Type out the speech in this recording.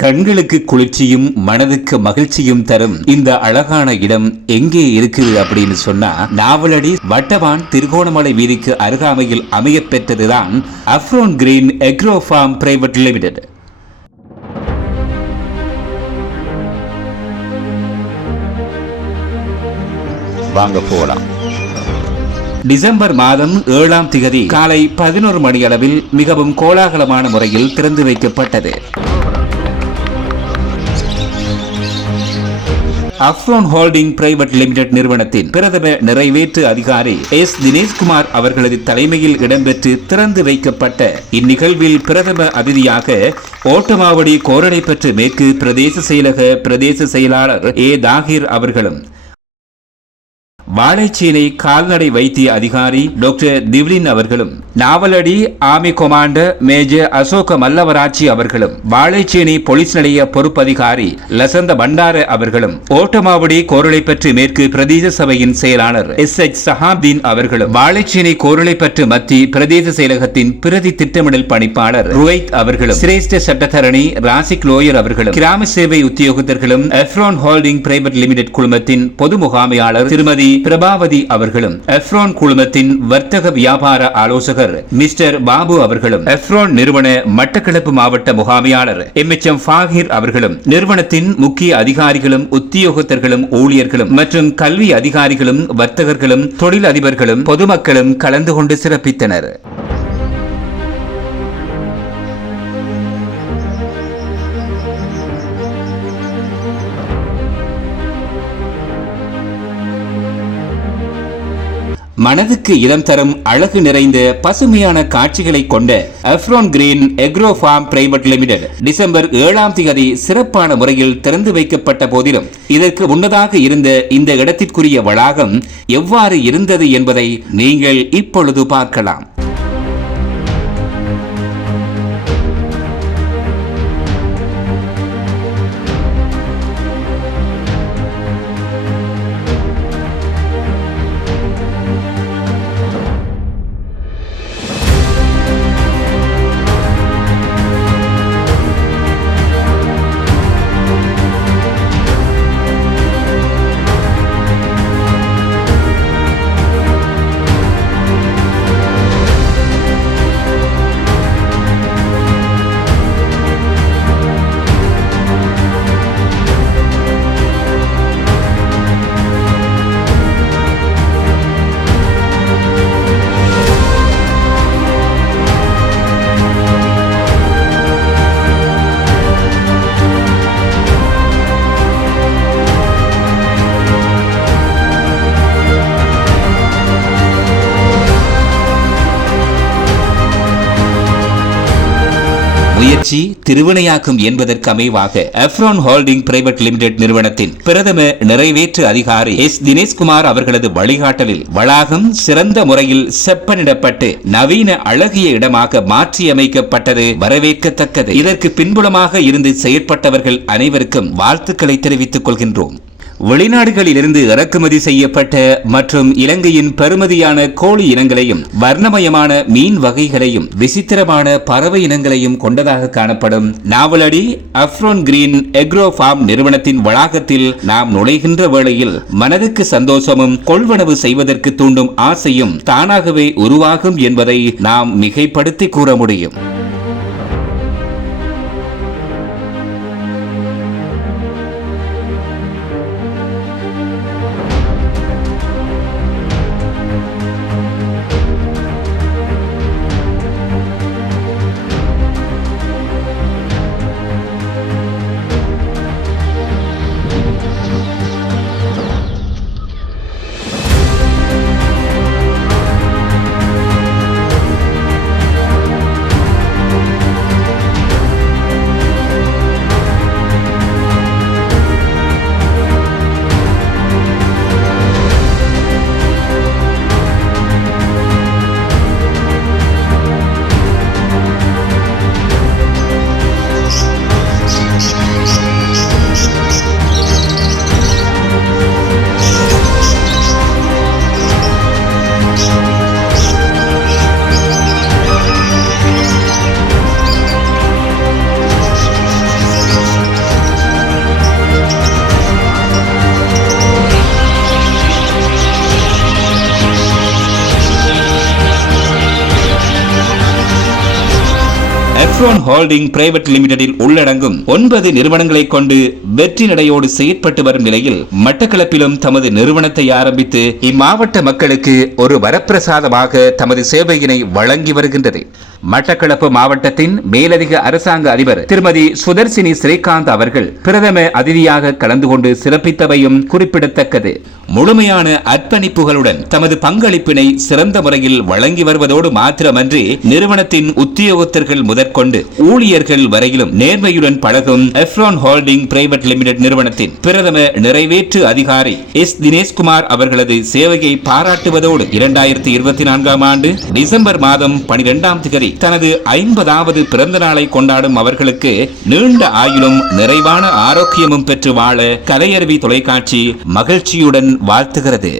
கண்களுக்கு குளிர்ச்சியும் மனதுக்கு மகிழ்ச்சியும் தரும் இந்த அழகான இடம் எங்கே இருக்குது அப்படின்னு சொன்னா, நாவலடி வட்டவான் திருகோணமலை வீதிக்கு அருகாமையில் அமைய பெற்றதுதான் Afron green agro farm private limited. வாங்க போகலாம். டிசம்பர் மாதம் 7ஆம் திகதி காலை 11 மணி அளவில் மிகவும் கோலாகலமான முறையில் திறந்து வைக்கப்பட்டது. அஃப்ரோன் ஹோல்டிங் பிரைவேட் லிமிடெட் நிறுவனத்தின் பிரதம நிறைவேற்று அதிகாரி எஸ் தினேஷ்குமார் அவர்களது தலைமையில் இடம்பெற்று திறந்து வைக்கப்பட்ட இந்நிகழ்வில் பிரதம அதிதியாக ஓட்டமாவடி கோரளைப்பற்று மேற்கு பிரதேச செயலக பிரதேச செயலாளர் ஏ தாகிர் அவர்களும், வாழைச்சேனை கால்நடை வைத்திய அதிகாரி டாக்டர் திவ்லின் அவர்களும், Navaladi army commander major Asoka Mallavaratchi அவர்களும், வாழைச்சேனை போலீஸ் நிலைய பொறுப்பதிகாரி லசந்த பண்டார அவர்களும், ஓட்டமாவடி கோரளைப்பற்று மேற்கு பிரதேச சபையின் செயலாளர் எஸ் சஹாப்தீன் அவர்களும், வாழைச்சேனை கோரளைப்பற்று மத்திய பிரதேச செயலகத்தின் பிரதி திட்டமிடல் பணிப்பாளர் ருவைத் அவர்களும், சிரேஷ்ட சட்டத்தரணி ராசிக் லோயர் அவர்களும், கிராம சேவை உத்தியோகத்தர்களும், அஃப்ரோன் ஹோல்டிங் பிரைவேட் லிமிடெட் குழுமத்தின் பொது முகாமையாளர் திருமதி பிரபாவதி அவர்களும், அஃப்ரோன் குழுமத்தின் வர்த்தக வியாபார ஆலோசகர் மிஸ்டர் பாபு அவர்களும், அஃப்ரோன் நிறுவன மட்டக்களப்பு மாவட்ட முகாமையாளர் எம் ஃபாகிர் அவர்களும், நிறுவனத்தின் முக்கிய அதிகாரிகளும் உத்தியோகத்தர்களும் ஊழியர்களும் மற்றும் கல்வி அதிகாரிகளும் வர்த்தகர்களும் தொழில் அதிபர்களும் பொதுமக்களும் கலந்து கொண்டு சிறப்பித்தனர். மனதுக்கு இதம் தரும் அழகு நிறைந்த பசுமையான காட்சிகளை கொண்ட Afron green agro farm private limited December 7ஆம் தேதி சிறப்பான முறையில் திறந்து வைக்கப்பட்ட போதிலும், இதற்கு முன்னதாக இருந்த இந்த இடத்திற்குரிய வளாகம் எவ்வாறு இருந்தது என்பதை நீங்கள் இப்பொழுது பார்க்கலாம். முயற்சி திருவினையாக்கும் என்பதற்கு அமைவாக அஃப்ரோன் ஹோல்டிங் பிரைவேட் லிமிடெட் நிறுவனத்தின் பிரதம நிறைவேற்று அதிகாரி எஸ் தினேஷ்குமார் அவர்களது வழிகாட்டலில் வளாகம் சிறந்த முறையில் செப்பனிடப்பட்டு நவீன அழகிய இடமாக மாற்றியமைக்கப்பட்டது வரவேற்கத்தக்கது. இதற்கு பின்புலமாக இருந்து செயற்பட்டவர்கள் அனைவருக்கும் வாழ்த்துக்களை தெரிவித்துக் கொள்கின்றோம். வெளிநாடுகளிலிருந்து இறக்குமதி செய்யப்பட்ட மற்றும் இலங்கையின் பெருமதியான கோழி இனங்களையும் வர்ணமயமான மீன் வகைகளையும் விசித்திரமான பறவை இனங்களையும் கொண்டதாக காணப்படும் நாவலடி அஃப்ரோன் கிரீன் எக்ரோ ஃபார்ம் நிறுவனத்தின் வளாகத்தில் நாம் நுழைகின்ற வேளையில் மனதுக்கு சந்தோஷமும் கொள்வனவு செய்வதற்கு தூண்டும் ஆசையும் தானாகவே உருவாகும் என்பதை நாம் மிகைப்படுத்தி கூற முடியும். எஃப்ரோன் ஹோல்டிங் பிரைவேட் லிமிடெடில் உள்ளடங்கும் 9 நிறுவனங்களை கொண்டு வெற்றி நடையோடு செயற்பட்டு வரும் நிலையில் மட்டக்களப்பிலும் தமது நிறுவனத்தை ஆரம்பித்து இம்மாவட்ட மக்களுக்கு ஒரு வரப்பிரசாதமாக தமது சேவையினை வழங்கி வருகின்றது. மட்டக்களப்பு மாவட்டத்தின் மேலதிக அரசாங்க அதிபர் திருமதி சுதர்சினி ஸ்ரீகாந்த் அவர்கள் பிரதம அதிதியாக கலந்து கொண்டு சிறப்பித்தவையும் குறிப்பிடத்தக்கது. முழுமையான அர்ப்பணிப்புகளுடன் தமது பங்களிப்பினை சிறந்த முறையில் வழங்கி வருவதோடு மாத்திரமன்றி நிறுவனத்தின் உத்தியோகத்தர்கள் முதற்கொண்டு ஊழியர்கள் வரையிலும் நேர்மையுடன் பழகும் எஃப்ரோன் ஹோல்டிங் பிரைவேட் லிமிடெட் நிறுவனத்தின் பிரதம நிறைவேற்று அதிகாரி எஸ் தினேஷ்குமார் அவர்களது சேவையை பாராட்டுவதோடு 2024ஆம் ஆண்டு டிசம்பர் மாதம் 12ஆம் தேதி தனது 50வது பிறந்த நாளை கொண்டாடும் அவர்களுக்கு நீண்ட ஆயுளும் நிறைவான ஆரோக்கியமும் பெற்று வாழ கலையருவி தொலைக்காட்சி மகிழ்ச்சியுடன் வாழ்த்துகிறது.